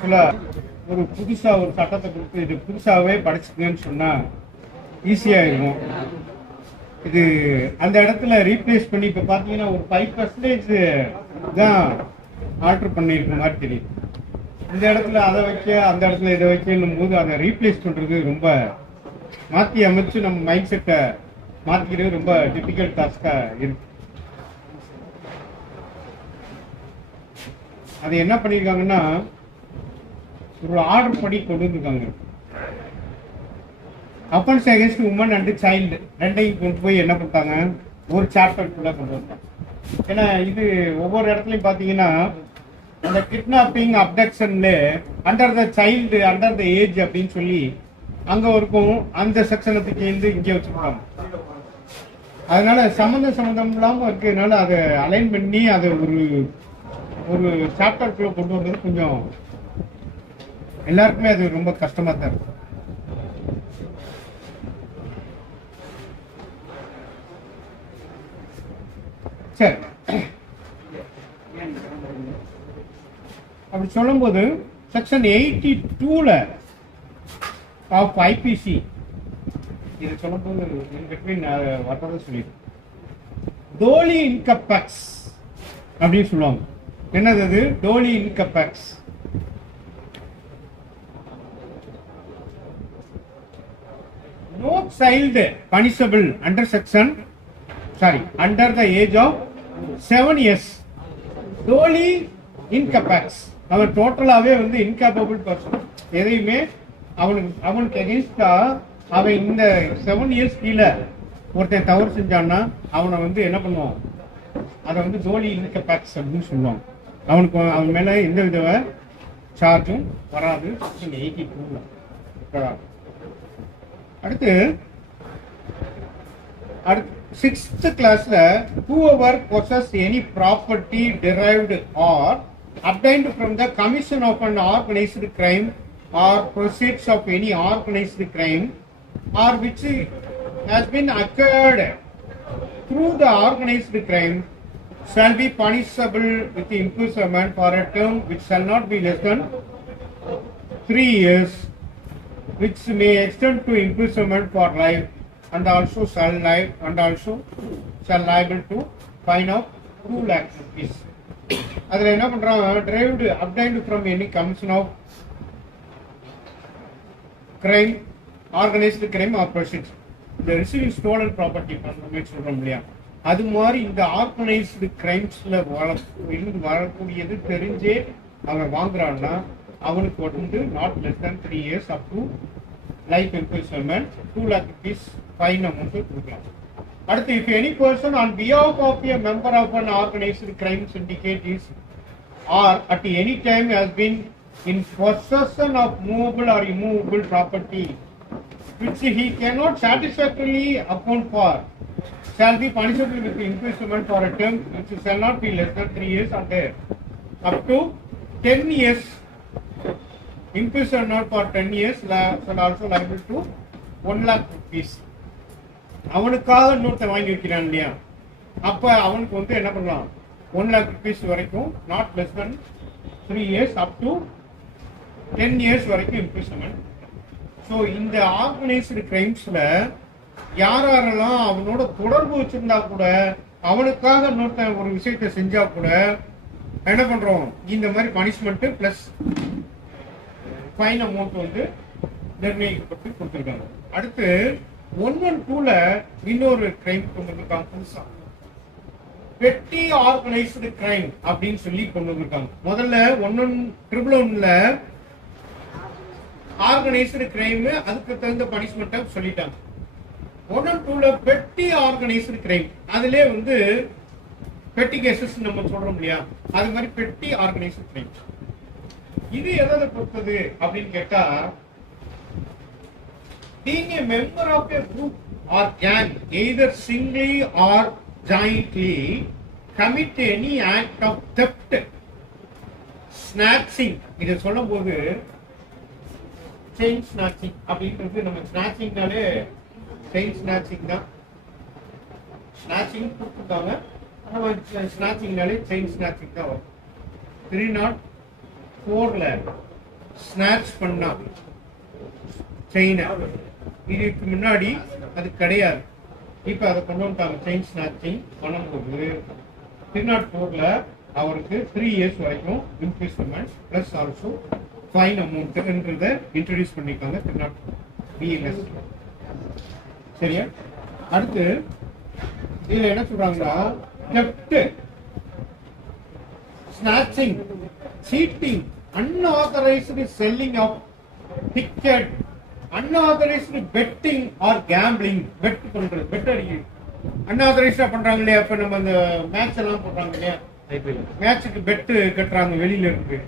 ஆக்சுவலாக ஒரு புதுசாக ஒரு சட்டத்தை கொடுத்து இது புதுசாகவே படிச்சுக்கங்கன்னு சொன்னால் ஈஸியாக இருக்கும். இது அந்த இடத்துல ரீப்ளேஸ் பண்ணி இப்போ பார்த்தீங்கன்னா ஒரு 5% தான் ஆல்ட்ரு பண்ணியிருக்க மாதிரி தெரியும். இந்த இடத்துல அதை வைக்க, அந்த இடத்துல இதை வைக்கணும் போது அதை ரீப்ளேஸ் பண்ணுறது ரொம்ப மாற்றி அமைச்சு நம்ம மைண்ட் செட்டை மாற்றிக்கிறது ரொம்ப டிஃபிகல்ட் டாஸ்காக இருக்கு. அது என்ன பண்ணியிருக்காங்கன்னா ஒரு ஆர்டர் படி கொண்டு வந்துருக்காங்க. Offence against woman and child ரெண்டையும் கொண்டு போய் என்ன பண்ணிட்டாங்க, ஒரு சாப்டருக்குள்ள கொண்டு வந்தாங்க. ஏன்னா இது ஒவ்வொரு இடத்துலையும் பார்த்தீங்கன்னா அந்த கிட்னாப்பிங் அப்டக்ஷன்ல under the child under the age அப்படின்னு சொல்லி அங்க இருக்கும், அந்த செக்ஷனத்துக்கு இங்கே வச்சுருக்காங்க. அதனால சம்மந்தம் இல்லாமல் இருக்கிறதுனால அதை அலைன் பண்ணி அதை ஒரு சாப்டருக்குள்ள கொண்டு வர்றது கொஞ்சம் எல்லாருக்குமே அது ரொம்ப கஷ்டமா தான் இருக்கும். சரி, அப்படி சொல்லும்போது செக்ஷன் 82ல ஆஃப் ஐபிசி இது சொல்லும்போது வர்றதை சொல்லிடு டோலி இன்கம்பேக்ஸ் அப்படின்னு சொல்லுவாங்க. என்னது அது Dolly இன்கம்பேக்ஸ்? No child punishable under the age of 7 years. Totally incapable. அவன் டோட்டலாவே வந்து இன்கேப்பபிள் பர்சன். எதையுமே அவனுக்கு அகேன்ஸ்டா அவன் இந்த 7 years கீழே ஒருத்தன் தவறு செஞ்சான்னா அவனை வந்து என்ன பண்ணுவான், அதை வந்து டோலி இன்கம்பேக்ஸ் அப்படின்னு சொல்லுவாங்க. அவன் மேல எந்த வித சார்ஜும் வராது. 82 அடுத்து 6th கிளாஸ்ல whoever possess any property derived or obtained from the commission of an organized crime or proceeds of any organized crime or which has been acquired through the organized crime shall be punishable with imprisonment for a term which shall not be less than 3 years, which may extend to imprisonment for life, and also shall liable to fine of 2 lakhs rupees. அதுல என்ன பண்றாங்க, derived obtained from any commission of crime, organized crime or proceeds. The receiving stolen property சொல்றோம் இல்லையா, அது மாதிரி இந்த organised கிரைம்ஸ்ல வரக்கூடியது தெரிஞ்சே அவன் வாங்குறான்னா அவனுக்கு வந்து not less than 3 years up to life imprisonment, 2 lakh rupees fine amount கொடுக்கலாம். அடுத்து if any person on behalf of a member of an organized crime syndicate is or at any time has been in possession of movable or immovable property which he cannot satisfactorily account for shall be punishable with imprisonment for a term which shall not be less than 3 years and up to 10 years. Imprisonment for 10 years shall also liable to 1 lakh rupees. அவனுக்காக இன்னொருத்த வாங்கி வைக்கிறான் இல்லையா, அப்ப அவனுக்கு வந்து என்ன பண்ணலாம், 1 lakh rupees வரைக்கும் not less than 3 years up to 10 years வரைக்கும் imprisonment. ஸோ இந்த ஆர்கனைஸ்டு கிரைம்ஸ்ல யாரெல்லாம் அவனோட தொடர்பு வச்சிருந்தா கூட, அவனுக்காக இன்னொருத்த ஒரு விஷயத்தை செஞ்சா கூட என்ன பண்றோம், இந்த மாதிரி பனிஷ்மெண்ட் பிளஸ் ஃபைன் அமௌண்ட் வந்து நிர்ணயிக்கப்பட்டு கொடுத்துருக்காங்க. அடுத்து 112ல இன்னொரு கிரைம் கொண்டு வந்திருக்காங்க புதுசா, பெட்டி ஆர்கனைஸ்டு கிரைம் அப்படின்னு சொல்லி கொண்டு வந்திருக்காங்க. முதல்ல 111ல ஆர்கனைஸ்டு கிரைம் அதுக்கு தகுந்த பனிஷ்மெண்ட்டை சொல்லிட்டாங்க. 112ல பெட்டி ஆர்கனைஸ்டு கிரைம், அதுல வந்து பெட்டி கேசஸ் நம்ம சொல்றோம் இல்லையா, அது மாதிரி பெட்டி ஆர்கனைஸ்டு கிரைம். இது எதை பொறுத்தது அப்படின்னு கேட்டா, being a member of a group or gang either singly or jointly commit any act of theft, snatching. இதை சொல்லும் போது செயின் ஸ்நாச்சிங் அப்படின்றது, நம்ம ஸ்நாச்சிங்னாலே செயின் ஸ்நாச்சிங் தான், ஸ்நாச்சிங் கொடுத்துருக்காங்க, நம்ம ஸ்நாச்சிங்னாலே செயின் ஸ்நாச்சிங் தான் வரும். 304ல ஸ்நாட்ச் பண்ணா செயினை, இதுக்கு முன்னாடி அது கிடையாது. இப்ப அதை கொண்டு வந்துட்டாங்க. செயின் ஸ்நாச்சிங் பண்ணும்போது 304ல அவருக்கு 3 years வரைக்கும் இம்ப்ரிசன்மெண்ட் பிளஸ் ஆல்சோ ஃபைன் அமௌண்ட்ன்றத இன்ட்ரோடியூஸ் பண்ணிருக்காங்க 304 பிஎன்எஸ். சரியா? அடுத்து இதுல என்ன சொல்றாங்கன்னா, theft, snatching, cheating, unauthorized selling of ticket, unauthorized betting or gambling. Bet பண்றது, பெட் அடிக்கிறது அன்ஆத்தரைஸ்டா பண்றாங்க இல்லையா? இப்ப நம்ம அந்த மேட்ச் எல்லாம் போடுறாங்க இல்லையா, மேட்சுக்கு பெட் கட்டுறாங்க வெளியில இருக்கு,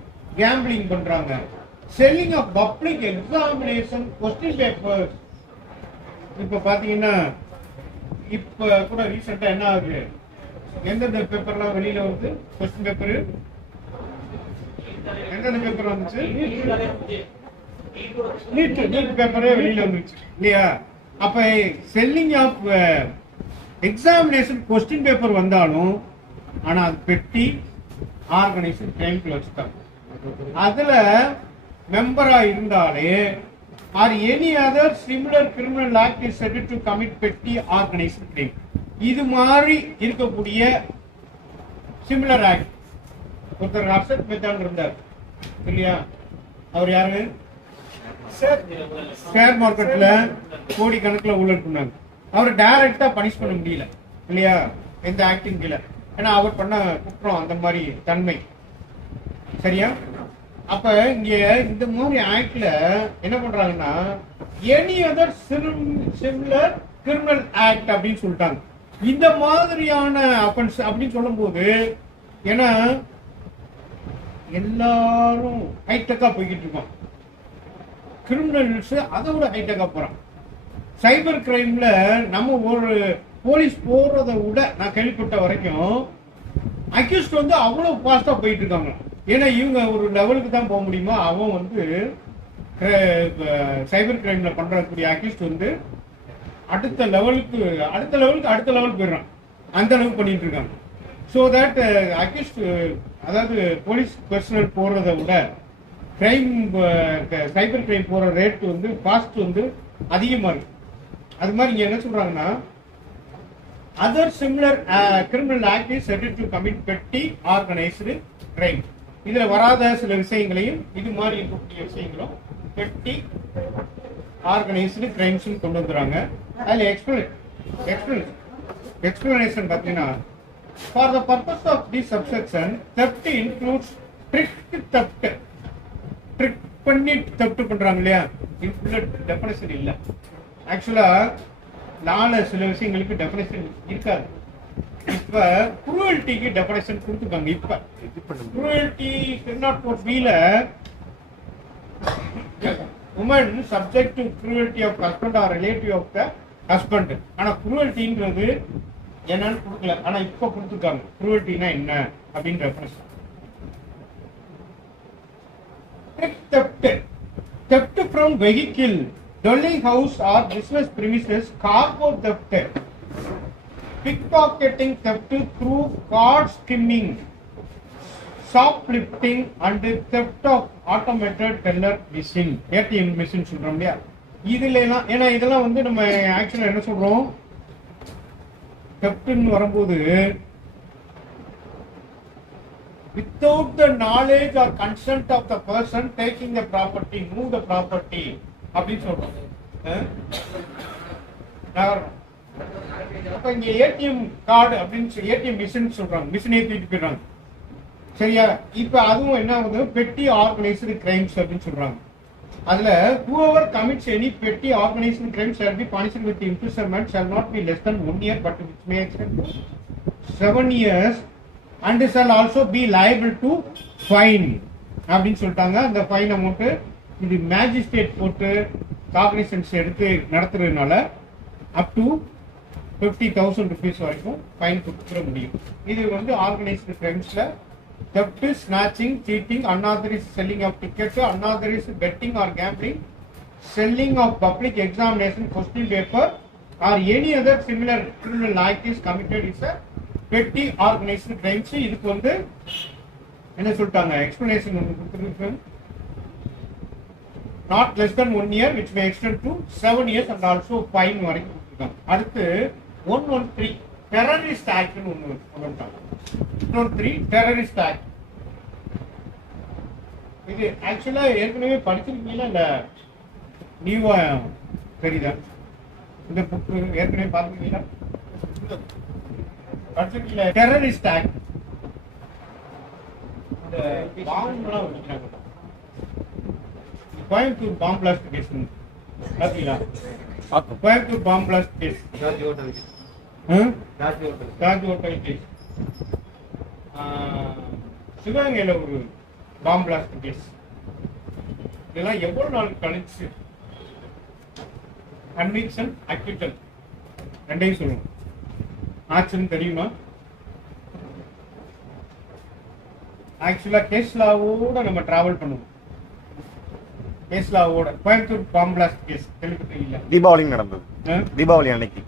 கேம்பிளிங் பண்றாங்க, selling of public examination question paper. இப்ப பாத்தீங்கன்னா இப்ப கூட ரீசெண்டா என்ன ஆகுது, எந்தெந்த பேப்பர்லாம் வெளியில வந்து கொஸ்டின் பேப்பர், எந்தெந்த பேப்பர் வந்துச்சு, நீட் பேப்பரே வெளியில வந்துச்சு இல்லையா? அப்ப selling of examination question paper வந்தாலும் ஆனா அது பெட்டி ஆர்கனைசேஷன் கிரைம்குள்ள வச்சுட்டாங்க. அதுல மெம்பரா இருந்தாலே or any other similar criminal act is set to commit பெட்டி ஆர்கனைசேஷன் கிரைம். இது மாதிரி இருக்கக்கூடிய சிமிலர் ஆக்ட். ஒருத்தர் அர்ஷத் மெத்தான் இருந்தார் இல்லையா, அவர் யாரு, ஷேர் மார்க்கெட்ல கோடி கணக்குல ஊழல் பண்ணாங்க. அவர் டைரக்டா பனிஷ் பண்ண முடியல இல்லையா எந்த ஆக்டிங் கீழ, ஏன்னா அவர் பண்ண குற்றம் அந்த மாதிரி தன்மை. சரியா? அப்ப இங்க இந்த மாதிரி ஆக்ட்ல என்ன பண்றாங்கன்னா, any other similar criminal act அப்படின்னு சொல்லிட்டாங்க. இந்த மாதிரியான அஃபென்ஸ் அப்படின்னு சொல்லும் போது, ஏன்னா எல்லாரும் ஹைடெக்கா போய்கிட்டு இருக்கோம், கிரிமினல்ஸ் அதை விட ஹைடெக்கா போறான். சைபர் கிரைம்ல நம்ம ஒரு போலீஸ் போறதை விட நான் கேள்விப்பட்ட வரைக்கும் அக்யூஸ்ட் வந்து அவ்வளவு ஃபாஸ்டா போயிட்டு இருக்காங்க. ஏன்னா இவங்க ஒரு லெவலுக்கு தான் போக முடியுமா, அவன் வந்து சைபர் கிரைம்ல பண்றக்கூடிய அக்யூஸ்ட் வந்து அடுத்த லெவலுக்கு போயிடுறான். அந்த அளவுக்கு பண்ணிட்டு இருக்காங்க. ஸோ தட் அக்யூஸ்ட், அதாவது போலீஸ் பர்சனல் போறதை விட கிரைம் சைபர் கிரைம் போற ரேட் வந்து காஸ்ட் வந்து அதிகமா இருக்கு. அது மாதிரி இங்க என்ன சொல்றாங்கன்னா, other similar criminal act is set to commit பெட்டி ஆர்கனைஸ்டு கிரைம். இதுல வராத சில விஷயங்களையும் இது மாதிரி இருக்கக்கூடிய விஷயங்களும் பெட்டி ஆர்கனைஸ்டு கிரைம்ஸ் கொண்டு வந்துறாங்க. அதுல எக்ஸ்பிளனேஷன் பாத்தீங்கன்னா, for the purpose of the subsection theft includes tricked theft. Trick பண்ணி theft பண்றாங்க இல்லையா, இதுக்குள்ள டெஃபினிஷன் இல்ல. ஆக்சுவலா லால சில விஷயங்களுக்கு டெஃபினிஷன் இருக்காது. இப்ப குரூவல்டிக்கு டெஃபினிஷன் கொடுத்துருக்காங்க. இப்ப cruelty 304B-ல woman subject to cruelty of husband or relative of the husband. ஆனா குரூவல்டின்றது என்னன்னு கொடுக்கல, ஆனா இப்ப கொடுத்துருக்காங்க. குரூவல்டினா என்ன அப்படின்னு definition. theft from vehicle, dwelling house or business premises, cargo theft, pickpocketing, theft through card skimming, shoplifting and theft of automated teller machine, ATM machine சொல்றோம் இல்லையா. இதுல எல்லாம் ஏன்னா இதெல்லாம் வந்து நம்ம ஆக்சுவலா என்ன சொல்றோம், theft-ன்னு வரும்போது without the knowledge or consent of the person taking the property, move the property அப்படின்னு சொல்றோம். அப்ப இங்க ஏடிஎம் கார்டு அப்படின்னு ஏடிஎம் மிஷின் சொல்றாங்க, மிஷினே தூக்கிட்டு போயிடுறாங்க. சரியா? இப்ப அதுவும் என்ன ஆகுது, பெட்டி ஆர்கனைஸ்டு கிரைம்ஸ் அப்படின்னு சொல்றாங்க. அதுல whoever commits any petty organized crime shall be punished with imprisonment shall not be less than 1 year but which may extend to 7 years and shall also be liable to fine அப்படின்னு சொல்லிட்டாங்க. அந்த fine amount இது magistrate போட்டு cognisance எடுத்து நடத்துறதுனால up to 50,000 rupees வரைக்கும் fine கொடுத்துட முடியும். இது வந்து organised கிரைம்ஸ்ல theft, snatching, cheating, unauthorized selling of tickets, unauthorized betting or gambling, selling of public examination question paper or any other similar criminal act is committed is a petty organized crimes. இதுக்கு வந்து என்ன சொல்லிட்டாங்க, explanation ஒன்று கொடுத்துருக்கு. Not less than 1 year which may extend to 7 years and also fine வரைக்கும் கொடுத்துருக்காங்க. அடுத்து 113 terrorist ஆக்ட்னு ஒன்று கொண்டு வந்துட்டாங்க. 113 டெரரிஸ்ட் ஆக்ட். இது ஆக்சுவலா ஏற்கனவே படிச்சிருக்கீங்களா இல்ல நியூவா தெரியுதா? இந்த புக்கு ஏற்கனவே பார்த்துருக்கீங்களா? படிச்சிருக்கீங்களா? Terrorist act. இந்த பாம்பெல்லாம் வச்சுட்டாங்க. கோயம்புத்தூர் பாம்பு பிளாஸ்ட் கேஸ் பார்த்தீங்களா? Coimbatore bomb blast case, Taj hotel case, சிவகங்கையில் ஒரு பாம்பு பிளாஸ்ட் கேஸ், இதெல்லாம் எவ்வளவு நாள் கழிச்சு கன்விக்ஷன் அக்யூட்டல் ரெண்டையும் சொல்லுவோம் ஆச்சுன்னு தெரியுமா? ஆக்சுவலா கேஸ் லாவோட நம்ம டிராவல் பண்ணுவோம். Case லாவோட Coimbatore bomb blast case கேள்விப்பட்டீங்களா? தீபாவளி நடந்தது, தீபாவளி அன்னைக்கு.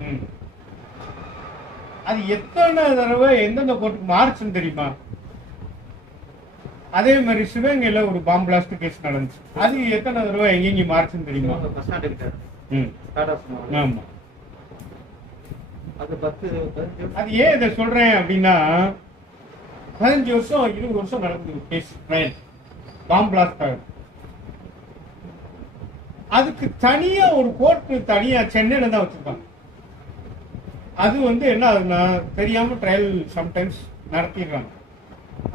அது எத்தனை தடவை எந்தெந்த கோர்ட்டுக்கு மாறுச்சுன்னு தெரியுமா? அதே மாதிரி சிவகங்கையில ஒரு பாம்பு பிளாஸ்ட் கேஸ் நடந்துச்சு. அது எத்தனை தடவை எங்கெங்க மாறுச்சுன்னு தெரியுமா? ஆமா. அது ஏன் இதை சொல்றேன் அப்படின்னா 15 வருஷம் 20 வருஷம் நடந்தது கேஸ் ட்ரையல் பாம்பு பிளாஸ்ட். அதுக்கு தனியா ஒரு கோர்ட்டு தனியா சென்னையில தான் வச்சிருக்காங்க. அது வந்து என்ன ஆகுதுன்னா தெரியாம ட்ரையல் சம்டைம்ஸ் நடத்திடுறாங்க.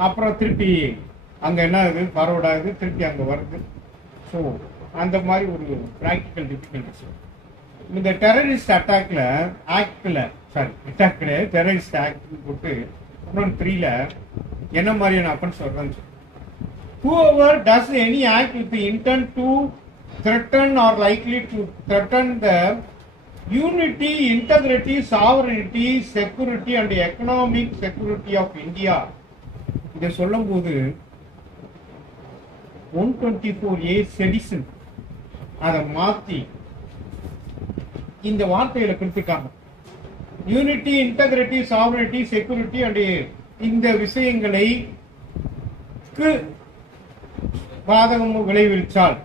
அப்புறம் திருப்பி அங்க என்ன ஆகுது, ஃபார்வர்ட் ஆகுது, திருப்பி அங்க வருது. ஸோ அந்த மாதிரி ஒரு ப்ராக்டிக்கல் டிஃபிகல்டிஸ். இந்த டெரரிஸ்ட் அட்டாக்ல டெரரிஸ்ட் ஆக்ட் போட்டு 3ல என்ன மாதிரியான அஃபென்ஸ் வருதுன்னு whoever does any act with the intent to threaten or likely to threaten the unity, integrity, sovereignty, security and economic security of India. இதை சொல்லும் போது 124A செடிஷன் அதை மாத்தி இந்த வார்த்தையில கொடுத்துருக்காங்க. Unity, integrity, sovereignty, security and இந்த விஷயங்களை பாதகம் விளைவிச்சால்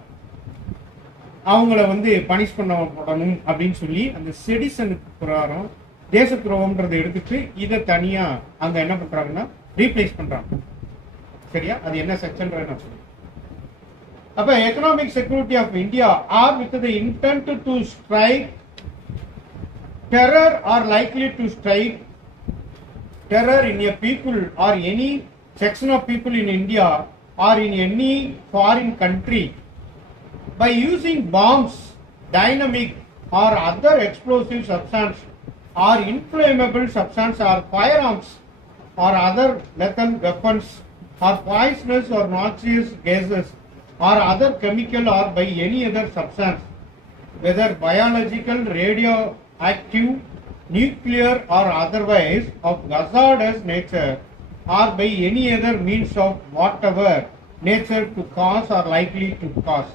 அவங்கள வந்து பனிஷ் பண்ணப்படணும் அப்படின்னு சொல்லி அந்த செடிஷனுக்கு பிரகாரம் தேச துரோகம்ன்றதை எடுத்துட்டு இதை தனியா அங்க என்ன பண்றாங்கன்னா ரீப்ளேஸ் பண்றாங்க. சரியா? அது என்ன செக்ஷன் நான் சொல்றேன். அப்ப economic security of India or with the intent to strike terror or likely to strike terror in a people or any section of people in India or in any foreign country by using bombs, dynamic or other explosive substance or inflammable substance or firearms or other lethal weapons or poisonous or noxious gases or other chemical or by any other substance, whether biological, radioactive, nuclear or otherwise of hazardous nature or by any other means of whatever nature to cause or likely to cause.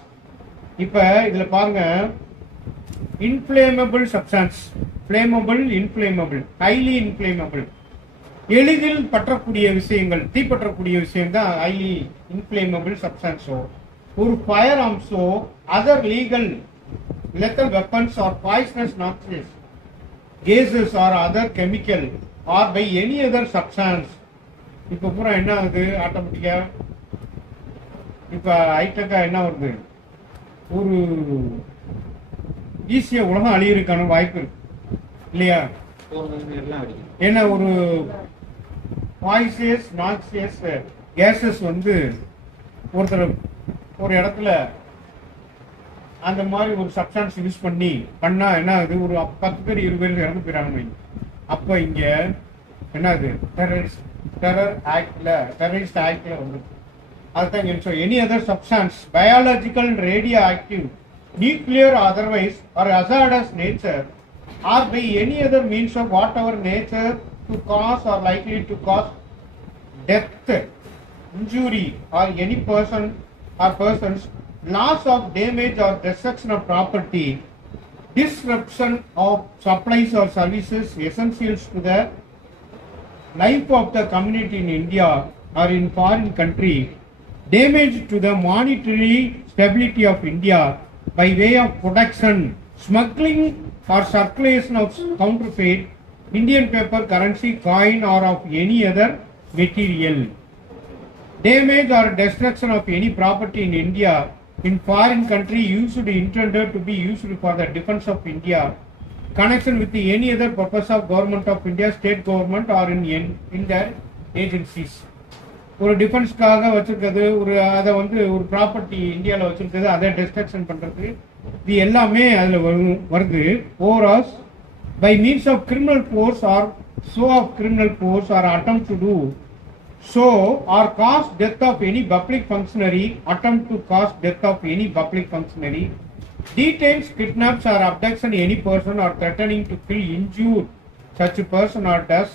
இப்ப இதுல பாருங்க, inflammable substance, flammable, inflammable, highly inflammable, எளிதில் பற்றக்கூடிய விஷயங்கள், தீப்பற்றக்கூடிய விஷயம் தான் highly inflammable substance. ஒரு fire ஆர்ம்ஸோ other legal lethal weapons or poisonous noxious gases or other chemical or by any other substance. இப்ப பூரா என்ன ஆகுது ஆட்டோமேட்டிக்கா, இப்ப ஹைடெக்கா என்ன வருது, ஒரு ஈஸியா உலகம் அழியிறதுக்கான வாய்ப்பு இருக்கு இல்லையா? ஏன்னா ஒரு பாய்சஸ் நாக்சியஸ் கேசஸ் வந்து ஒருத்தர் ஒரு இடத்துல அந்த மாதிரி ஒரு சப்ஸ்டான்ஸ் யூஸ் பண்ணா என்ன ஆகுது, ஒரு 10 பேர் 20 பேர் இறந்து போயிறாங்க. அப்ப இங்க என்ன ஆகுது, டெரரிஸ்ட் ஆக்ட்ல வந்து அதுதான் இங்க any other substance biological, radioactive, nuclear otherwise or hazardous nature or by any other means of whatever nature to cause or likely to cause death, injury or any person or persons, loss of damage or destruction of property, disruption of supplies or services essentials to the life of the community in India or in foreign country, damage to the monetary stability of India by way of production, smuggling or circulation of counterfeit Indian paper currency, coin or of any other material. Damage or destruction of any property in India in foreign country used intended to be used for the defense of India, connection with any other purpose of government of India, state government or in their agencies. ஒரு டிஃபென்ஸ்க்காக வச்சிருக்கிறது, ஒரு அதை வந்து ஒரு property இந்தியாவில் வச்சிருக்கிறது, அதை destruction பண்றது, இது எல்லாமே அதில் வருது. Overawes by means of criminal force or show of criminal force or attempt to do so or cause death of any public functionary, attempt to cause death of any public functionary, detains, kidnaps or abduction any person or threatening to kill, injure such a person or does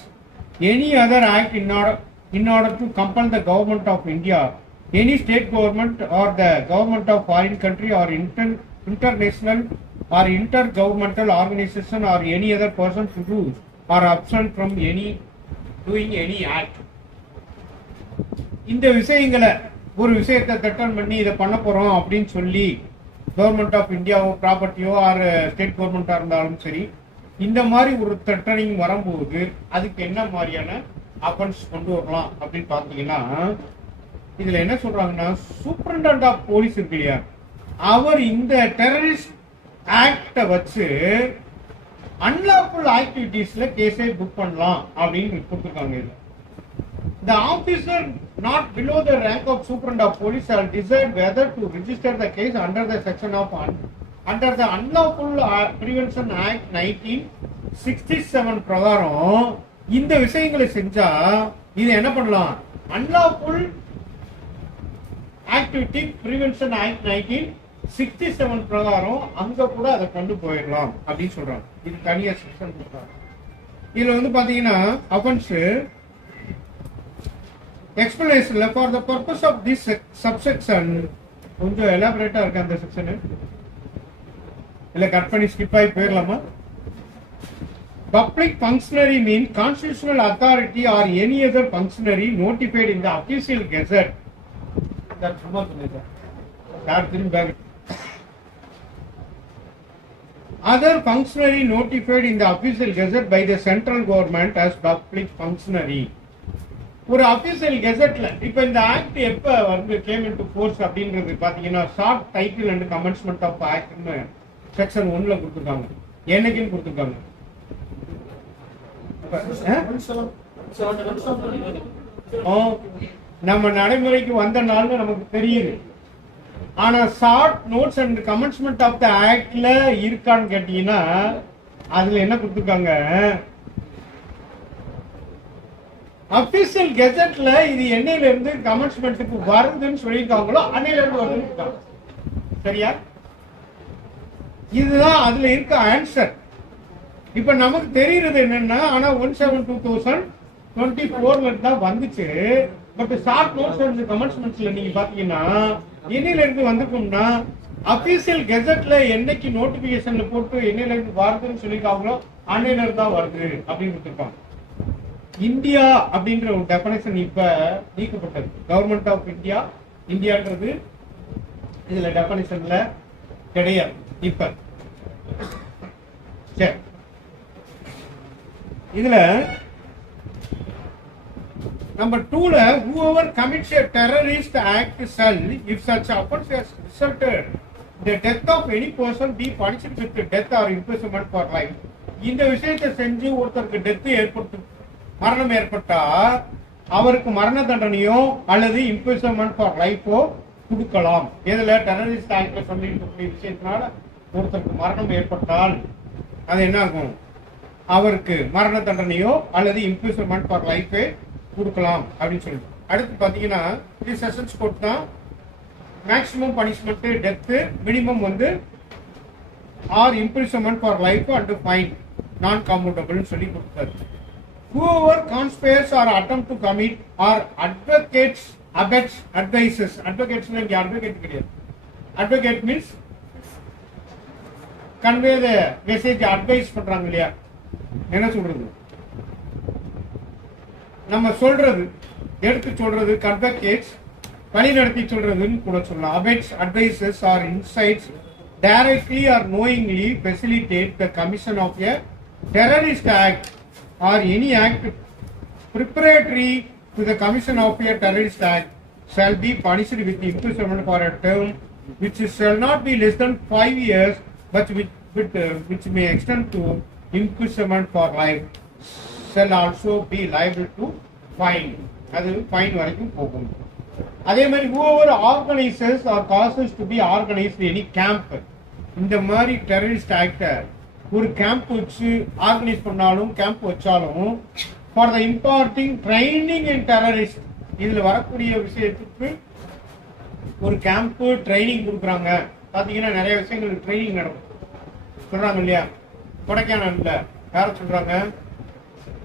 any other act in order to compel the government of India, any state government or the government of foreign country or international or intergovernmental organization or any other person to do or absent from any doing any act. இந்த விஷயங்களை ஒரு விஷயத்தை திட்டம் பண்ணி இதை பண்ண போறோம் அப்படின்னு சொல்லி கவர்மெண்ட் ஆஃப் இந்தியாவோ ப்ராப்பர்ட்டியோ ஆர் ஸ்டேட் கவர்மெண்டா இருந்தாலும் சரி, இந்த மாதிரி ஒரு த்ரெட்டனிங் வரும்போது அதுக்கு என்ன மாதிரியான அஃபென்ஸ் கொண்டு வரலாம் அப்படின்னு பாத்தீங்கன்னா, இதுல என்ன சொல்றாங்கன்னா, சூப்பரண்டன்ட் ஆஃப் போலீஸ் இருக்கு இல்லையா, அவர் இந்த டெரரிஸ்ட் ஆக்ட வச்சு அன்லாஃபுல் ஆக்டிவிட்டீஸ்ல கேஸை புக் பண்ணலாம் அப்படின்னு கொடுத்துருக்காங்க. இதுல the officer not below the rank of superintendent of police shall decide whether to register the case under the section of under the Unlawful Prevention Act 1967 பிரகாரம் இந்த விஷயங்களை செஞ்சா இது என்ன பண்ணலாம், Unlawful Activity Prevention Act 1967 பிரகாரம் அங்க கூட அதை கொண்டு போயிடலாம் அப்படின்னு சொல்றாங்க. இது தனியா செக்ஷன் கொடுத்தாங்க. இதுல வந்து பாத்தீங்கன்னா offence explanation for the purpose of this subsection கொஞ்சம் எலாபரேட்டா இருக்கு அந்த செக்ஷன், இல்ல கட் பண்ணி ஸ்கிப் ஆகி போயிடலாமா? Public functionary means constitutional authority or any other functionary notified in the official gazette. That சும்மா சொல்லுங்க யார் திரும்பி back. Other functionary notified in the official gazette by the central government as public functionary. ஒரு official கெசட்ல இப்ப இந்த act எப்ப வந்து game into force அப்படின்றது பாத்தீங்கன்னா, short title and commencement of ஆக்ட்னு செக்ஷன் 1ல கொடுத்துருக்காங்க. என்னைக்குன்னு கொடுத்துருக்காங்க, நம்ம நடைமுறைக்கு வந்த நாள்னு நமக்கு தெரியுது. ஆனா short notes and commencement of the ஆக்ட்ல இருக்கான்னு கேட்டீங்கன்னா, அதுல என்ன கொடுத்துருக்காங்க, அபிஷியல் கெசட்ல இது என்னையில இருந்து கமென்ஸ்மெண்ட்டுக்கு வருதுன்னு சொல்லியிருக்காங்களோ அன்னையில இருந்து வருது. சரியா? இதுதான் அதுல இருக்க ஆன்சர். இப்ப நமக்கு தெரியுறது என்னன்னா, ஆனா 17/2024 தான் வந்துச்சு. பட் ஷார்ட் நோட்ஸ் அண்ட் கமென்ஸ்மெண்ட்ஸ்ல நீங்க பாத்தீங்கன்னா என்னையில இருந்து வந்திருக்கும்னா, அபிஷியல் கெசட்ல என்னைக்கு நோட்டிபிகேஷன்ல போட்டு என்னையில இருந்து வருதுன்னு சொல்லியிருக்காங்களோ அன்னையில இருந்து தான் வருது அப்படின்னு கொடுத்துருப்பாங்க. இந்தியா அப்படின்ற ஒரு டெபனிஷன் இப்ப நீக்கப்பட்டது. கவர்மெண்ட் ஆஃப் இந்தியா, இந்தியான்றது இதுல டெபனிஷன்ல கிடையாது இப்ப. சரி, இதுல number 2ல whoever commits a terrorist act shall, if such offense has resulted the death of any person, be punished with death or imprisonment for life. இந்த விஷயத்தை செஞ்சு ஒருத்தருக்கு டெத் மரணம் ஏற்பட்டா அவருக்கு மரண தண்டனையோ அல்லது இம்ப்ரிசன்மென்ட் ஃபார் லைஃபோ கொடுக்கலாம். இதுல டெரரிஸ்ட் ஆக்ட்ல சொல்லிட்டு விஷயத்தினால ஒருத்தருக்கு மரணம் ஏற்பட்டால் அது என்ன ஆகும், அவருக்கு மரண தண்டனையோ அல்லது இம்ப்ரிசன்மென்ட் ஃபார் லைஃபே கொடுக்கலாம் அப்படின்னு சொல்லிட்டு. அடுத்து பாத்தீங்கன்னா இது செஷன்ஸ் கோர்ட் தான். மேக்ஸிமம் பனிஷ்மெண்ட் டெத், மினிமம் வந்து or imprisonment for life and fine non commutable சொல்லி கொடுத்தாரு. Whoever conspires or attempt to commit or advocates, abets, advises. Advocates means advocate கிடையாது. Advocate means convey the message, advice பண்றாங்க இல்லையா, என்ன சொல்றது, நம்ம சொல்றது எடுத்து சொல்றது advocates, வழி நடத்தி சொல்றதுன்னு கூட சொல்லலாம். abets, advices or insights directly or knowingly facilitate the commission of a terrorist act or any act preparatory to the commission of a terrorist act shall be punished with imprisonment for a term which shall not be less than 5 years, but which may extend to imprisonment for life, shall also be liable to fine. அது fine வரைக்கும் போகும். அதே மாதிரி whoever organizes or causes to be organized any camp, இந்த மாதிரி terrorist act ஒரு camp வச்சு organise பண்ணாலும் கேம்ப் வச்சாலும் for the imparting training in terrorist, இதுல வரக்கூடிய விஷயத்துக்கு ஒரு கேம்ப் ட்ரைனிங் கொடுக்குறாங்க. பாத்தீங்கன்னா நிறைய விஷயங்கள் ட்ரைனிங் நடக்கும் சொல்றாங்க இல்லையா. கொடைக்கானல்ல யார சொல்றாங்க,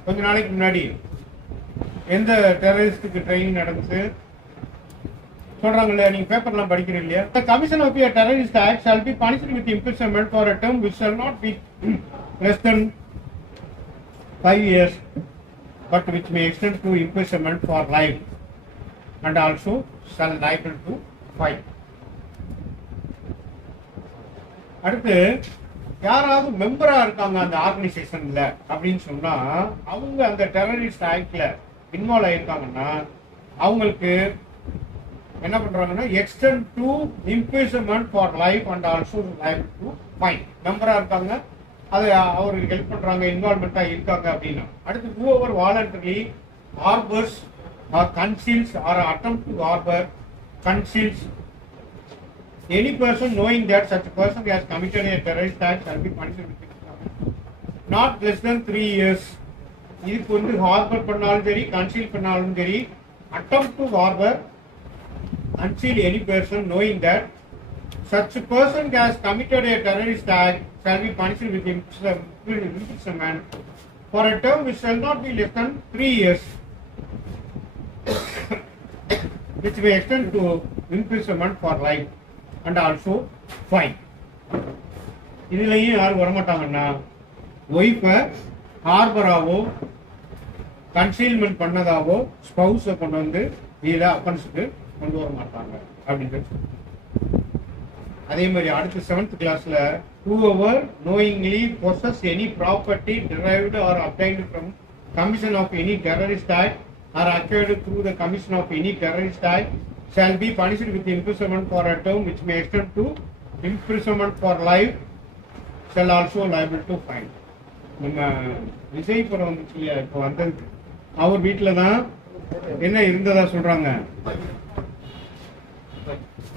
கொஞ்ச நாளைக்கு முன்னாடி எந்த டெரரிஸ்டுக்கு ட்ரைனிங் நடந்துச்சு சொல்றாங்க இல்லையா, நீங்க பேப்பர்லாம் படிக்கிறீங்க இல்லையா. The commission of a terrorist act shall be punished with imprisonment for a term which shall not be less than 5 years, but which may extend to imprisonment for life, and also shall liable to fine. அடுத்து யாராவது மெம்பரா இருக்காங்க அந்த ஆர்கனைசேஷன்ல அப்படின்னு சொன்னா அவங்க அந்த terrorist ஆக்ட்ல involve ஆயிருக்காங்கன்னா அவங்களுக்கு என்ன பண்றாங்கன்னா extend to imprisonment for life and also life to fine. மெம்பரா இருக்காங்க, அது அவருக்கு ஹெல்ப் பண்றாங்க, இன்வால்மெண்டா இருக்காங்க அப்படின்னா. அடுத்து whoever voluntarily harbors or conceals or attempt to harbor, conceals any person knowing that such a person has committed a terrorist act shall be punished with not less than 3 years. இதுக்கு வந்து harbour பண்ணாலும் சரி, கன்சீல் பண்ணாலும் சரி, attempt to harbor, conceal any person knowing that such a person has committed a terrorist act shall be punished with imprisonment for a term which shall not be less than 3 years, which may extend to imprisonment for life and also fine. இதுலயும் யாரும் வரமாட்டாங்கன்னா wifi ஹார்பராவோ concealment பண்ணதாவோ ஸ்பௌஸை கொண்டு வந்து இதுல அஃபென்ஸுக்கு கொண்டு வர மாட்டாங்க அப்படின்றது. அதே மாதிரி அடுத்து 7th கிளாஸ்ல whoever knowingly possess any property derived or obtained from commission of any terrorist act or acquired through the commission of any terrorist act shall be punished with imprisonment for a term which may extend to imprisonment for life, shall also liable to fine. நம்ம விஜய் படம் வந்துச்சு இல்லையா, இப்போ வந்தது அவர் வீட்டில தான் என்ன இருந்ததா சொல்றாங்க,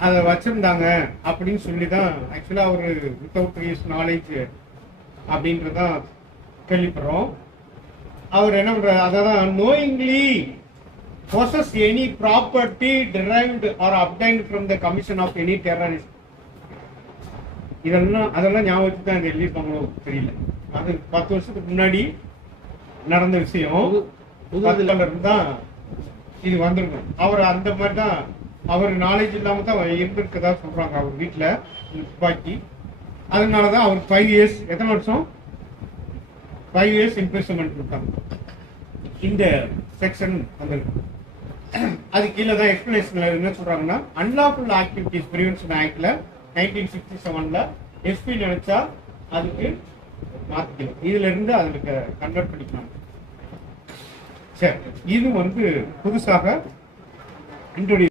அதை வச்சிருந்தாங்க அப்படின்னு சொல்லிதான் ஆக்சுவலா அவரு வித்தவுட் ஹிஸ் நாலேஜ் அப்படின்றதான் கேள்விப்படுறோம். அவர் என்ன பண்ற, அதான் knowingly possess any property derived or obtained from the commission of any terrorist. அதெல்லாம் ஞாபகம் வச்சு தான் எழுதியிருப்பாங்களோ தெரியல. அது 10 வருஷத்துக்கு முன்னாடி நடந்த விஷயம். தான் இது வந்திருக்கும். அவர் அந்த மாதிரி தான், அவர் நாலேஜ் இல்லாம தான் இருந்திருக்கதா சொல்றாங்க அவர் வீட்டுல துப்பாக்கி. அதனாலதான் அவர் 5 இயர்ஸ், எத்தனை வருஷம், 5 இயர்ஸ் இம்ப்ரிசன்மெண்ட் கொடுத்தாங்க. இந்த செக்ஷன் வந்திருக்கு. அது கீழே தான் எக்ஸ்பிளேஷன்ல என்ன சொல்றாங்கன்னா, அன்லாஃபுல் ஆக்டிவிட்டிஸ் பிரிவென்ஷன் ஆக்ட்ல 1967ல எஸ்பி நினைச்சா அதுக்கு மாத்திக்கணும், இதுல இருந்து அதுக்கு கன்வெர்ட் பண்ணிக்கலாம். சரி, இது வந்து புதுசாக இன்ட்ரோடியூஸ்.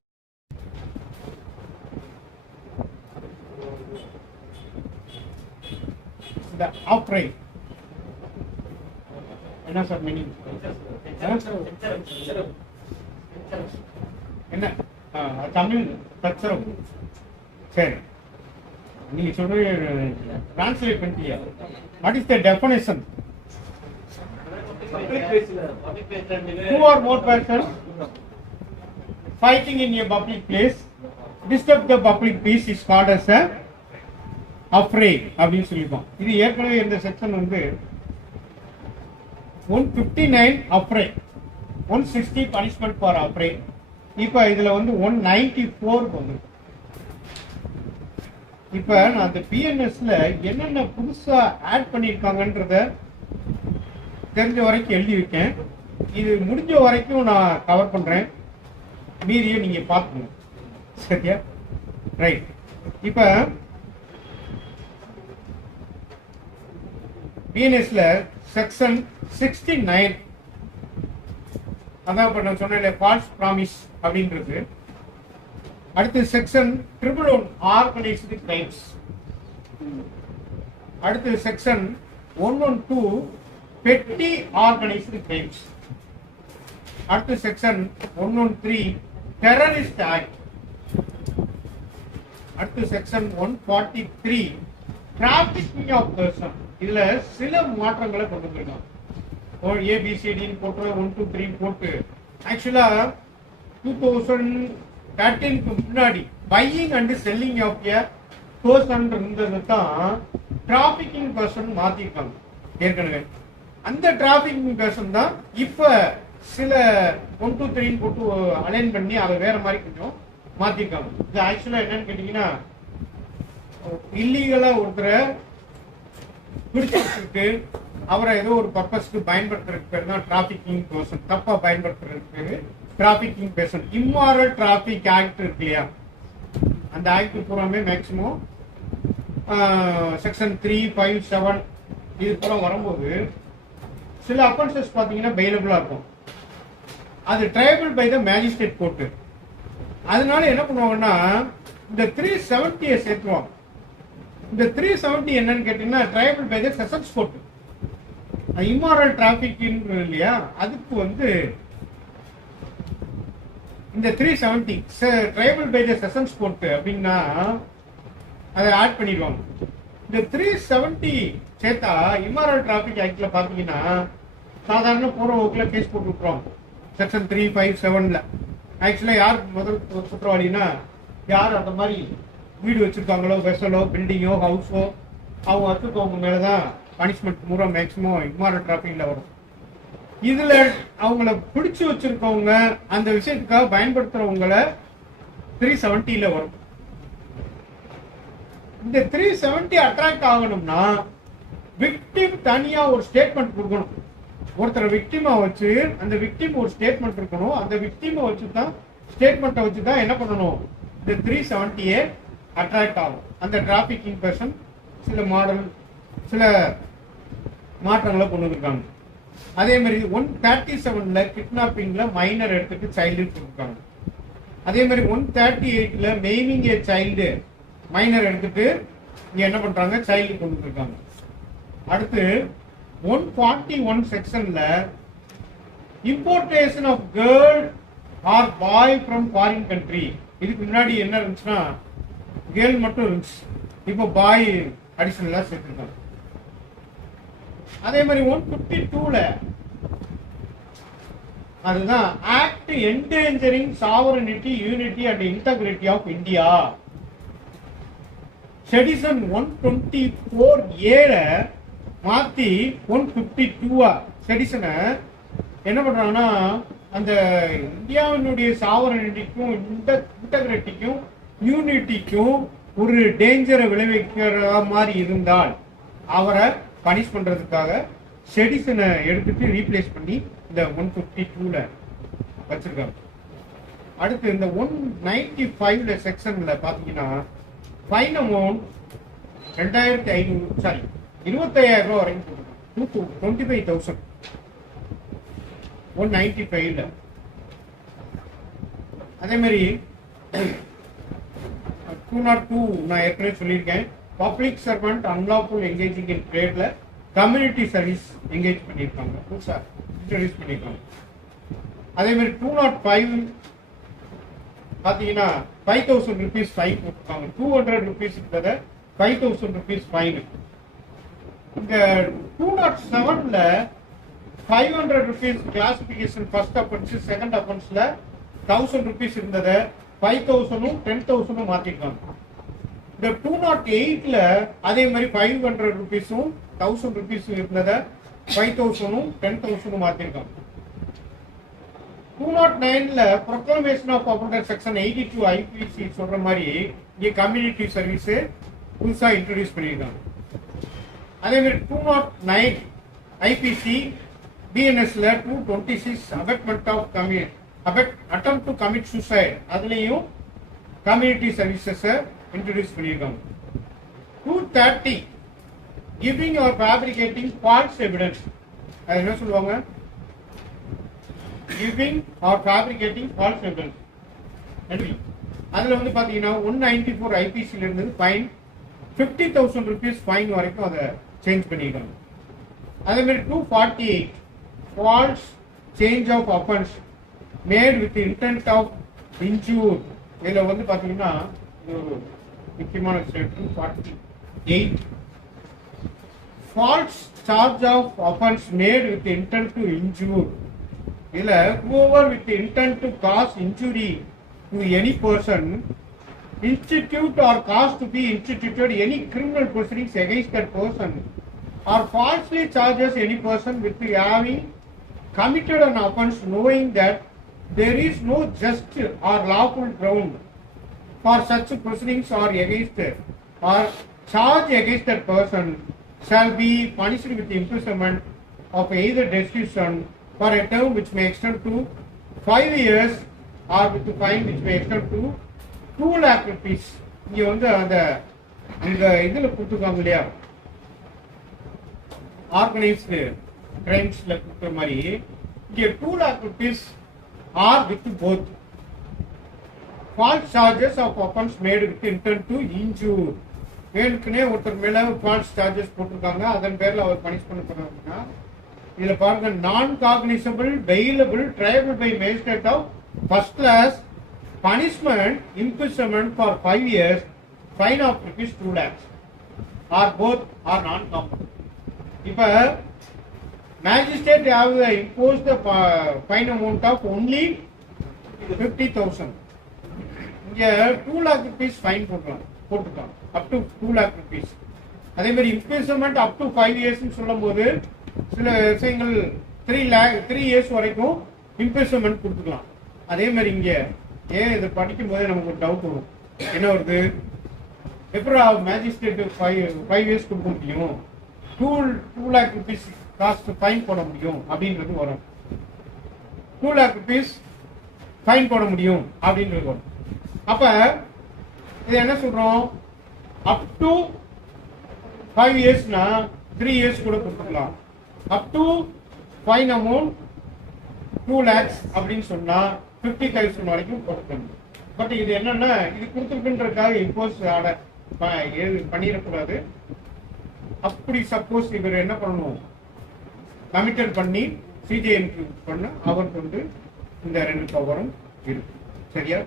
இந்த ஆப்ரை என்ன சார் மீனிங், என்ன தமிழ் தச்சரம். சரி, நீங்க சொல்ற டிரான்ஸ்லேட் பண்ணிட்டியா? What is the definition? Two or more persons fighting in a public place disturb the public peace is called as a affray அப்படின்னு சொல்லிப்போம். இது ஏற்கனவே இந்த செக்ஷன் வந்து 159 affray, 160 punishment for affray. இப்ப இதுல வந்து 194 வந்து. இப்ப நான் அந்த பிஎன்எஸ்ல என்னென்ன புதுசா ஆட் பண்ணிருக்காங்கன்றத தெரிஞ்ச வரைக்கும் எழுதி வைக்கேன். இது முடிஞ்ச வரைக்கும் நான் கவர் பண்றேன், மீதியை நீங்க பார்க்கணும். சரியா? ரைட். இப்ப பிஎன்எஸ்ல செக்ஷன் 69, அதான் இப்ப நான் சொன்னேன் ஃபால்ஸ் ப்ராமிஸ் அப்படின்றது. அடுத்து செக்ஷன் 111 ஆர்கனைஸ்டு கிரைம்ஸ். அடுத்து செக்ஷன் 112 பெட்டி ஆர்கனைஸ்டு கிரைம்ஸ். அடுத்து செக்ஷன் 113 டெரரிஸ்ட் ஆக்ட். அடுத்து செக்ஷன் 143 டிராபிகிங் ஆஃப் பர்சன். இதுல சில மாற்றங்களை கொண்டு வந்திருக்காங்க. ஏபிசிடின்னு போட்டு 1 2 3 போட்டு ஆக்சுவலா 2013க்கு முன்னாடி buying and selling of a person இருந்தது தான் டிராபிகிங் பர்சன் மாத்திருக்காங்க ஏற்கனவே. அந்த டிராபிகிங் பர்சன் தான் இப்ப சில 1 2 3 போட்டு அலைன் பண்ணி அதை வேற மாதிரி கொஞ்சம் மாத்திருக்காங்க. இது ஆக்சுவலா என்னன்னு கேட்டீங்கன்னா, இல்லீகலா ஒருத்தரை பிடிச்சிருக்கு, அவரை ஏதோ ஒரு பர்பஸ்க்கு பயன்படுத்துறதுக்கு பேர் தான் டிராபிகிங் பர்சன். தப்பா பயன்படுத்துறதுக்கு பேரு trafficking person. Immoral traffic act இருக்கு இல்லையா, அந்த ஆக்ட் பூராமே மேக்சிமம் செக்ஷன் 3, 5, 7 இது பூரா வரும்போது சில அஃபென்சஸ் பாத்தீங்கன்னா பெயிலபிளா இருக்கும். அது triable by the magistrate court. அதனால என்ன பண்ணுவாங்கன்னா இந்த 370 சேர்த்துவாங்க. இந்த 370 என்னன்னு கேட்டீங்கன்னா triable by the sessions court. Immoral traffic இல்லையா, அதுக்கு வந்து இந்த 370 triable by the sessions court அப்படின்னா அதை ஆட் பண்ணிடுவாங்க. இந்த 370 சேர்த்தா இம்மாரல் டிராபிக் ஆக்ட்ல பாத்தீங்கன்னா சாதாரண போற வகுப்புல கேஸ் போட்டு விட்டுருவாங்க. செக்ஷன் 3, 5, 7ல ஆக்சுவலா யார் முதல் குற்றவாளினா, யார் அந்த மாதிரி வீடு வச்சிருக்காங்களோ, வெசலோ, பில்டிங்கோ, ஹவுஸோ, அவங்க வச்சிருக்கவங்க மேலதான் பனிஷ்மெண்ட் பூரா மேக்சிமம் இம்மாரல் டிராபிக்ல வரும். இதுல அவங்கள பிடிச்சு வச்சிருக்கவங்க அந்த விஷயத்துக்காக பயன்படுத்துறவங்கள 370ல வரும். இந்த 370 அட்ராக்ட் ஆகணும்னா விக்டிம் தனியா ஒரு ஸ்டேட்மெண்ட் கொடுக்கணும். ஒருத்தர் விக்டிமா வச்சு அந்த விக்டிம் ஒரு ஸ்டேட்மெண்ட் இருக்கணும். அந்த விக்டிமை வச்சுதான் ஸ்டேட்மெண்ட்டை வச்சுதான் என்ன பண்ணணும், இந்த 370 அட்ராக்ட் ஆகும். அந்த டிராபிகிங் பர்சன் சில மாற்றங்களை கொண்டு வந்திருக்காங்க. அதே மாதிரி 137ல கிட்னாப்பிங்ல மைனர் எடுத்துட்டு சைல்டு கொடுத்துருக்காங்க. அதே மாதிரி 138ல மெய்மிங் ஏ சைல்டு மைனர் எடுத்துட்டு இங்க என்ன பண்றாங்க, சைல்டு கொண்டு வந்திருக்காங்க. அடுத்து 141 செக்ஷன்ல importation of girl or boy from foreign country. இதுக்கு முன்னாடி என்ன இருந்துச்சுன்னா கேர்ள் மட்டும் இருந்துச்சு, இப்போ பாய் அடிஷனலா சேர்த்துருக்காங்க. அதே மாதிரி 152ல அதுதான் act endangering sovereignty, unity and integrity of India. Sedition 124A மாத்தி 152 செடிஷனை என்ன பண்றாங்கன்னா, அந்த இந்தியாவினுடைய சாவரனிட்டிக்கும் இன்டெகிரிட்டிக்கும் யூனிட்டிக்கும் ஒரு டேஞ்சரை விளைவிக்கிற மாதிரி இருந்தால் அவரை பனிஷ் பண்றதுக்காக செடிஷனை எடுத்துட்டு ரீப்ளேஸ் பண்ணி இந்த 152ல வச்சிருக்காங்க. அடுத்து இந்த 195 செக்ஷன்ல பாத்தீங்கன்னா ஃபைன் அமௌண்ட் 25,000 ரூபாய் வரைக்கும் போட்டுருக்காங்க. 25,000 195ல. அதே மாதிரி 202 நான் ஏற்கனவே சொல்லியிருக்கேன், public servant unlawful engaging in ட்ரேட்ல கம்யூனிட்டி சர்வீஸ் என்கேஜ் பண்ணியிருக்காங்க, புதுசா இன்ட்ரோடியூஸ் பண்ணியிருக்காங்க. அதே மாதிரி 205 பாத்தீங்கன்னா 5,000 rupees ஃபைன் போட்டிருக்காங்க. 200 rupees 5,000 rupees ஃபைன். இந்த 207ல 500 rupees classification first offence, second அஃபென்ஸ்ல 1000 rupees இருந்ததை 5,000 10,000 மாத்திருக்காங்க. இந்த 208ல அதே மாதிரி 500 rupees-உம் 1000 rupees இருந்ததை 5,000 10,000 மாத்திருக்காங்க. 209ல proclamation of offender section 82 IPC சொல்ற மாதிரி இங்க கம்யூனிட்டி சர்வீஸ் புதுசா இன்ட்ரோடியூஸ் பண்ணிருக்காங்க. அதே மாதிரி 209 IPC BNSல 226 abetment of attempt to commit suicide, அதுலயும் கம்யூனிட்டி சர்வீசஸை இன்ட்ரடியூஸ் பண்ணியிருக்காங்க. 230 giving or fabricating false evidence. அது என்ன சொல்லுவாங்க? giving or fabricating false evidence. அதுல வந்து பாத்தீங்கன்னா 194 ஐபிசில இருந்து ஃபைன் 50,000 rupees ஃபைன் வரைக்கும் அதை சேஞ்ச் பண்ணிருக்காங்க. அதே மாதிரி 248 false change of offense made with intent of injure. இதுல வந்து பாத்தீங்கன்னா இது ஒரு முக்கியமான state 248 false charge of offense made with intent to injure. இதுல whoever with intent to cause injury to any person institute or cause to be instituted any criminal proceedings against that person or falsely charges any person with having committed an offense knowing that there is no just or lawful ground for such proceedings or against or charge against that person shall be punished with imprisonment of either destitution for a term which may extend to 5 years or with the fine which may extend to 2 lakh rupees. இங்க வந்து அந்த அங்க இதுல கொடுத்துருக்காங்க இல்லையா, organised கிரைம்ஸ்ல கொடுக்குற மாதிரி இங்க 2 lakh rupees or with both false charges of offense made with intent to injure. ஏற்கனவே ஒருத்தர் மேல ஃபால்ஸ் சார்ஜஸ் போட்டிருக்காங்க, அதன் பேர்ல அவர் பனிஷ் பண்ணப்படுறாங்கன்னா இதுல பாருங்க, நான் cognizable bailable triable by magistrate of first class punishment imprisonment for 5 years fine of rupees 2 lakhs or both are non-competent. இப்ப magistrate have imposed the fine amount of only 50,000. இங்க 2 lakh rupees fine போட்டுருக்காங்க up to 2 lakh rupees. அதே மாதிரி imprisonment up to 5 years சொல்லும் போது சில விஷயங்கள் 3 years வரைக்கும் imprisonment கொடுத்துக்கலாம். அதே மாதிரி இங்க ஏன் இதை படிக்கும் போதே நமக்கு ஒரு டவுட் வரும், என்ன வருது, எப்படி மேஜிஸ்ட்ரேட் 5 years கொடுக்க முடியும், 2 lakh rupees காஸ்ட் ஃபைன் போட முடியும் அப்படின்றது வரும். 2 lakh rupees ஃபைன் போட முடியும் அப்படின்றது வரும். அப்ப இது என்ன சொல்றோம், அப் டு 5 yearsனா 3 years கூட கொடுத்துக்கலாம். Up to fine amount 2 lakhs அப்படின்னு சொன்னா 50,000 வரைக்கும் கொடுக்கணும். பட் இது என்னன்னா, இது கொடுத்துருக்குன்றதுக்காக இம்போஸ் ஆர்டர் பண்ணிடக்கூடாது. அப்படி சப்போஸ் இவர் என்ன பண்ணணும், கமிட்டட் பண்ணி சிஜிஎம்க்கு பண்ண அவருக்கு வந்து இந்த 2 பவரும் இருக்கு. சரியா?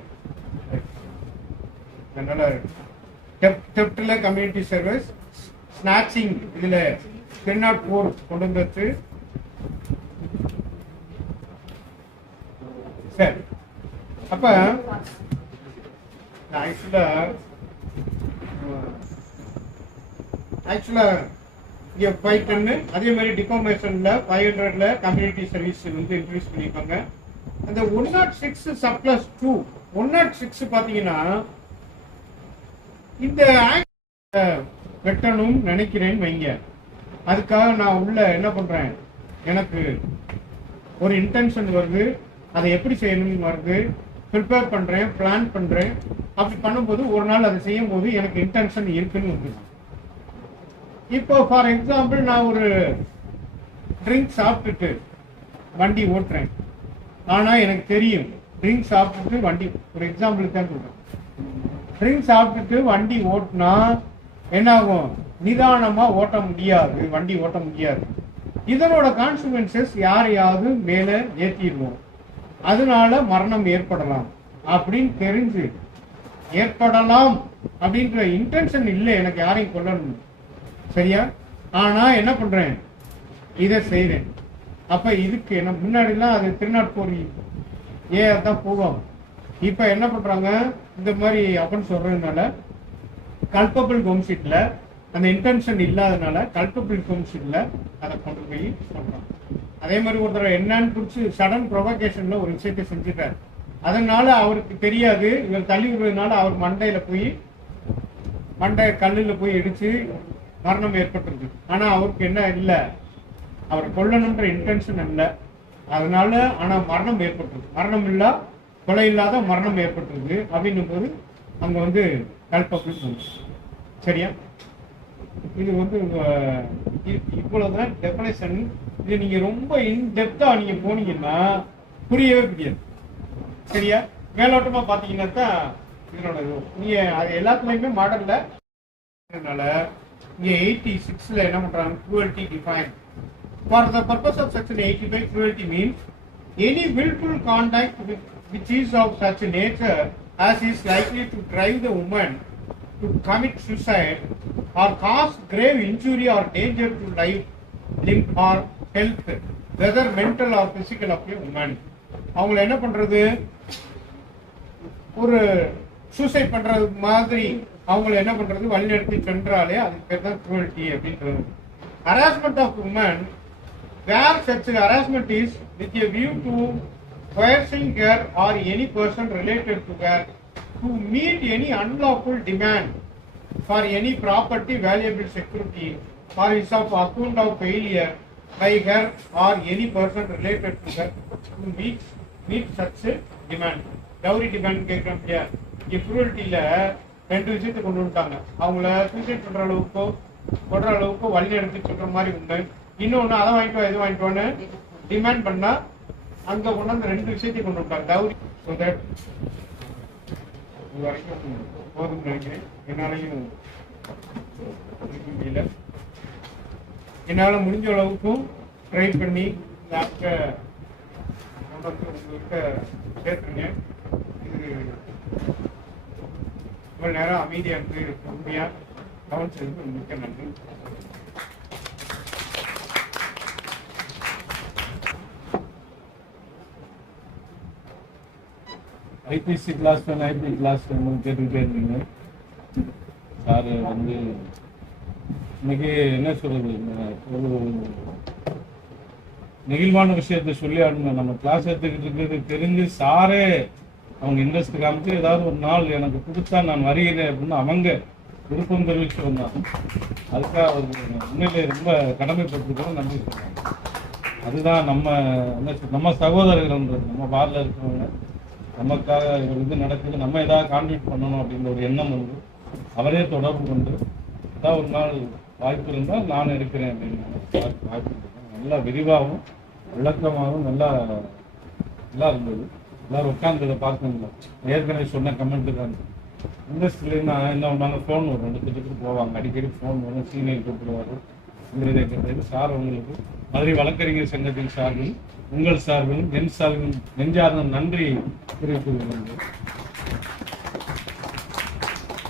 அதனால தெப்ட்ல கம்யூனிட்டி சர்வீஸ், ஸ்நாச்சிங் இதுல 1004 கொண்டு வந்துச்சு. சரி, அப்ப ஆக்சுவலா இங்க 510 அதே மாதிரி டிஃபார்மேஷன்ல 500ல கம்யூனிட்டி சர்வீஸ் வந்து இன்ட்ரோடியூஸ் பண்ணிருக்காங்க. அந்த 106 சப்ளஸ் 2 106 பாத்தீங்கன்னா இந்த வெட்டணும் நினைக்கிறேன்னு வைங்க. அதுக்காக நான் உள்ள என்ன பண்றேன், எனக்கு ஒரு இன்டென்ஷன் வருது, அதை எப்படி செய்யணும்னு வருது, ப்ரிப்பேர் பண்றேன், பிளான் பண்றேன். அப்படி பண்ணும்போது ஒரு நாள் அதை செய்யும் போது எனக்கு இன்டென்ஷன் இருக்குன்னு வருது. இப்போ ஃபார் எக்ஸாம்பிள் நான் ஒரு ட்ரிங்க் சாப்பிட்டுட்டு வண்டி ஓட்டுறேன், ஆனா எனக்கு தெரியும் ட்ரிங்க் சாப்பிட்டுட்டு வண்டி, ஒரு எக்ஸாம்பிளுக்கு தான் சொல்றேன், ட்ரிங்க் சாப்பிட்டுட்டு வண்டி ஓட்டினா என்ன ஆகும், நிதானமா ஓட்ட முடியாது, வண்டி ஓட்ட முடியாது. இதனோட கான்சிக்வன்சஸ் யாரையாவது மேல ஏற்றிடுவோம், அதனால மரணம் ஏற்படலாம் அப்படின்னு தெரிஞ்சு, ஏற்படலாம் அப்படின்ற இன்டென்ஷன் இல்லை எனக்கு யாரையும் கொல்லணும், சரியா, ஆனா என்ன பண்றேன், இதை செய்யறேன். அப்ப இதுக்கு என்ன, முன்னாடிலாம் அது 304 தான் போகும். இப்ப என்ன பண்றாங்க, இந்த மாதிரி அப்படின்னு சொல்றதுனால கல்பபிள் ஹோம்ஷீட்ல அந்த இன்டென்ஷன் இல்லாதனால கல்பபிள் ஹோம்ஷீட்ல அதை கொண்டு போய் சொல்றாங்க. அதே மாதிரி ஒருத்தர் என்னன்னு குறிச்சு சடன் ப்ரொவகேஷன்ல ஒரு விஷயத்தை செஞ்சுட்டார், அதனால அவருக்கு தெரியாது, இவர் தள்ளி விடுறதுனால அவர் மண்டை கல்லுல போய் இடிச்சு மரணம் ஏற்பட்டிருக்கு. ஆனா அவருக்கு என்ன இல்லை, அவர் கொல்லணுன்ற இன்டென்ஷன் இல்லை, அதனால ஆனா மரணம் ஏற்பட்டிருக்கு. மரணம் இல்லா கொலை இல்லாத மரணம் ஏற்பட்டிருக்கு அப்படின்னும் போது அங்கே வந்து கல்பப்ளிக் உண்டு. சரியா? இது வந்து இவ்வளவுதான் டெஃபினேஷன். இது நீங்க ரொம்ப இன்டெப்தா நீங்க போனீங்கன்னா புரியவே புரியாது. சரியா? மேலோட்டமா பாத்தீங்கன்னா தான் இதனோட நீங்க அது எல்லாத்துலயுமே மாடல்ல இங்க 86ல என்ன பண்றாங்க, cruelty defined. For the purpose of section 85, cruelty means any willful conduct which is of such nature as is likely to drive the woman to commit suicide or cause grave injury or danger to life, limb or health, whether mental or physical of a woman. அவங்கள என்ன பண்றது, ஒரு suicide பண்றது மாதிரி அவங்கள என்ன பண்றது, வழிநடத்தி சென்றாலே அதுக்கு பேர் தான் cruelty அப்படின்றது. Harassment of women, where such harassment is with a view to coercing her or any person related to her to meet any unlawful demand for any property, valuable security or is of account of failure by her or any person related to her to meet such demand. Dowry demand கேட்கலாம் இல்லையா? இங்கே cruelty-ல 2 விஷயத்தை கொண்டு வந்துட்டாங்க. அவங்கள suicide பண்ற அளவுக்கோ கொடுற அளவுக்கோ வழி எடுத்து சொல்ற மாதிரி உண்டு. இன்னொன்னு அதை வாங்கிட்டு வா இது வாங்கிட்டு வான்னு டிமாண்ட் பண்ணா அங்க கொண்டு அந்த 2 விஷயத்தையும் கொண்டு வந்துட்டாங்க. டவுரி இது வரைக்கும் போதும் நினைக்கிறேன். என்னாலையும் முடியல. என்னால முடிஞ்ச அளவுக்கும் ட்ரை பண்ணி இந்த ஆப்டை உங்கள்கிட்ட சேர்த்துருங்க. இது இவ்வளவு நேரம் அமைதியா இருந்து பொறுமையா கவனிச்சதுக்கு மிக்க நன்றி. ஐபிசி கிளாஸ் ஐபி கிளாஸ் கேட்டுக்கிட்டே இருந்தீங்க. சார் வந்து இன்னைக்கு என்ன சொல்றது, ஒரு நெகிழ்வான விஷயத்த சொல்லி ஆடுங்க. நம்ம கிளாஸ் எடுத்துக்கிட்டு இருக்கிறது தெரிஞ்சு சாரே அவங்க இன்ட்ரெஸ்ட் காமிச்சு ஏதாவது ஒரு நாள் எனக்கு கொடுத்தா நான் வருகிறேன் அப்படின்னு அவங்க விருப்பம் தெரிவிச்சு வந்தாங்க. அதுக்காக உண்மையிலே ரொம்ப கடமைப்பட்டிருக்கோம், நன்றி சொல்றாங்க. அதுதான் நம்ம நம்ம சகோதரர்கள்ன்றது, நம்ம பார்ல இருக்கிறவங்க நமக்காக ஒரு இது நடக்குது, நம்ம ஏதாவது கான்ட்ரிபியூட் பண்ணணும் அப்படின்ற ஒரு எண்ணம் வந்து அவரே தொடர்பு கொண்டு ஏதாவது ஒரு நாள் வாய்ப்பு இருந்தால் நான் இருக்கிறேன் அப்படின்னு வாய்ப்பு இருக்கேன். நல்லா விரிவாகவும் விளக்கமாகவும் நல்லா இருந்தது. எல்லாரும் உட்காந்து இதை பார்க்கணுங்களா, ஏற்கனவே சொன்ன கமெண்ட் தான். இண்டஸ்ட்ரியிலேருந்து என்ன பண்ணாங்க, ஃபோன் வரும், எடுத்துகிட்டு போவாங்க, அடிக்கடி ஃபோன் வரும், சீனியர் கூப்பிடுவாரு. இந்த சார் உங்களுக்கு மதுரை வழக்கறிஞர் சங்கத்தின் சார்பில் உங்கள் சார்பிலும் என் சார்பிலும் நெஞ்சார்ந்த நன்றி தெரிவித்துக் கொள்கிறேன்.